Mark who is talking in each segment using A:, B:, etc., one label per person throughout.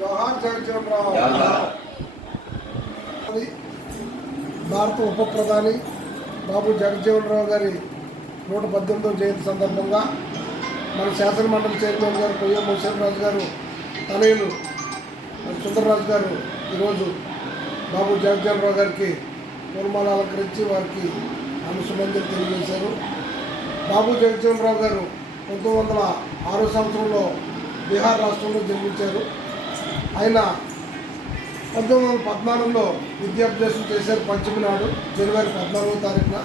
A: జోహార్ భారత ఉప ప్రధాని బాబు జగజ్జీవనరావు గారి నూట పద్దెనిమిదవ జయంతి సందర్భంగా మన శాసన మండలి చైర్మన్ గారు పొయ్య రాజు గారు తనయులు సుందరరాజు గారు ఈరోజు బాబు జగజ్జీవనరావు గారికి పూర్మాలు అలంకరించి వారికి అనుసుమంజలు తెలియజేశారు. బాబు జగజ్జీవనరావు గారు పంతొమ్మిది వందల ఆరో సంవత్సరంలో బీహార్ రాష్ట్రంలో జన్మించారు. ఆయన పంతొమ్మిది వందల పద్నాలుగులో విద్యాభ్యాసం చేశారు పంచమి నాడు జనవరి పద్నాలుగో తారీఖున.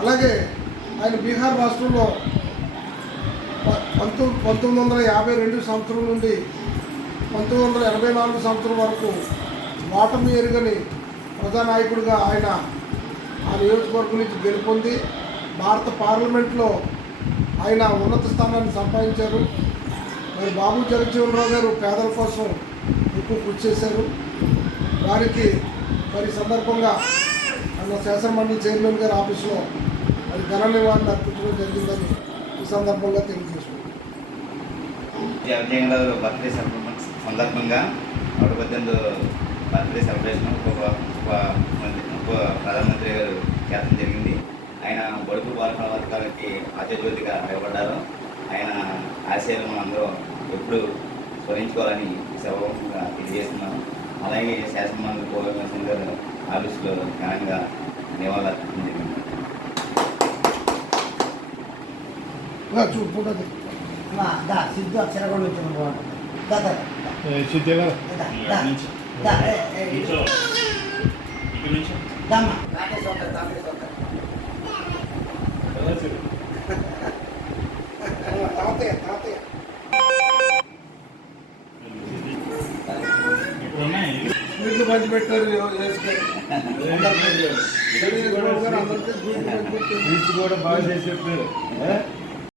A: అలాగే ఆయన బీహార్ రాష్ట్రంలో ప- పంతొమ్మిది పంతొమ్మిది వందల యాభై రెండు సంవత్సరం నుండి పంతొమ్మిది వందల ఎనభై నాలుగు సంవత్సరం వరకు ఓటమి ఎరుగని ప్రజానాయకుడిగా ఆయన ఆ నియోజకవర్గం నుంచి గెలుపొంది భారత పార్లమెంట్లో ఆయన ఉన్నత స్థానాన్ని సంపాదించారు. మరి బాబు జగజ్జీవనరావు గారు పేదల కోసం ఎక్కువ కృషి చేశారు. వారికి మరి సందర్భంగా మన శాసనమండలి చైర్మన్ గారి ఆఫీసులో మరి ధన నివారణ అర్పించడం జరిగిందని ఈ సందర్భంగా తెలియజేసుకున్నాం
B: జగన్ బర్త్డే సందర్భంగా నూట పద్దెనిమిది బర్త్డే సెలబ్రేషన్ ఉప ఉప మంత్రి ఉప ప్రధానమంత్రి గారు చేయడం జరిగింది ఆయన బడుగు బాలక వర్గాలకి ఆచార్యోతిగా నిలబడ్డారు. ఆయన ఆశయాలు మనందరూ ఎప్పుడు స్మరించుకోవాలని సభగా తెలియజేస్తున్నాం అలాగే శాసనమండలి కోవిడ్ గారు ఆఫీసులో ఘనంగా నివాళులు అర్పించడం జరిగింది
A: చూపు అది
C: అమ్మా, దా సిద్ధు అక్షర కూడా బాగుంటుంది
A: తాతయ్య తాతయ్య స్వీట్లు పంచి పెట్టారు వేసుకొని అందరికీ స్వీట్లు పంచి పెట్టారు.
D: కూడా బాగా చేసి చెప్పారు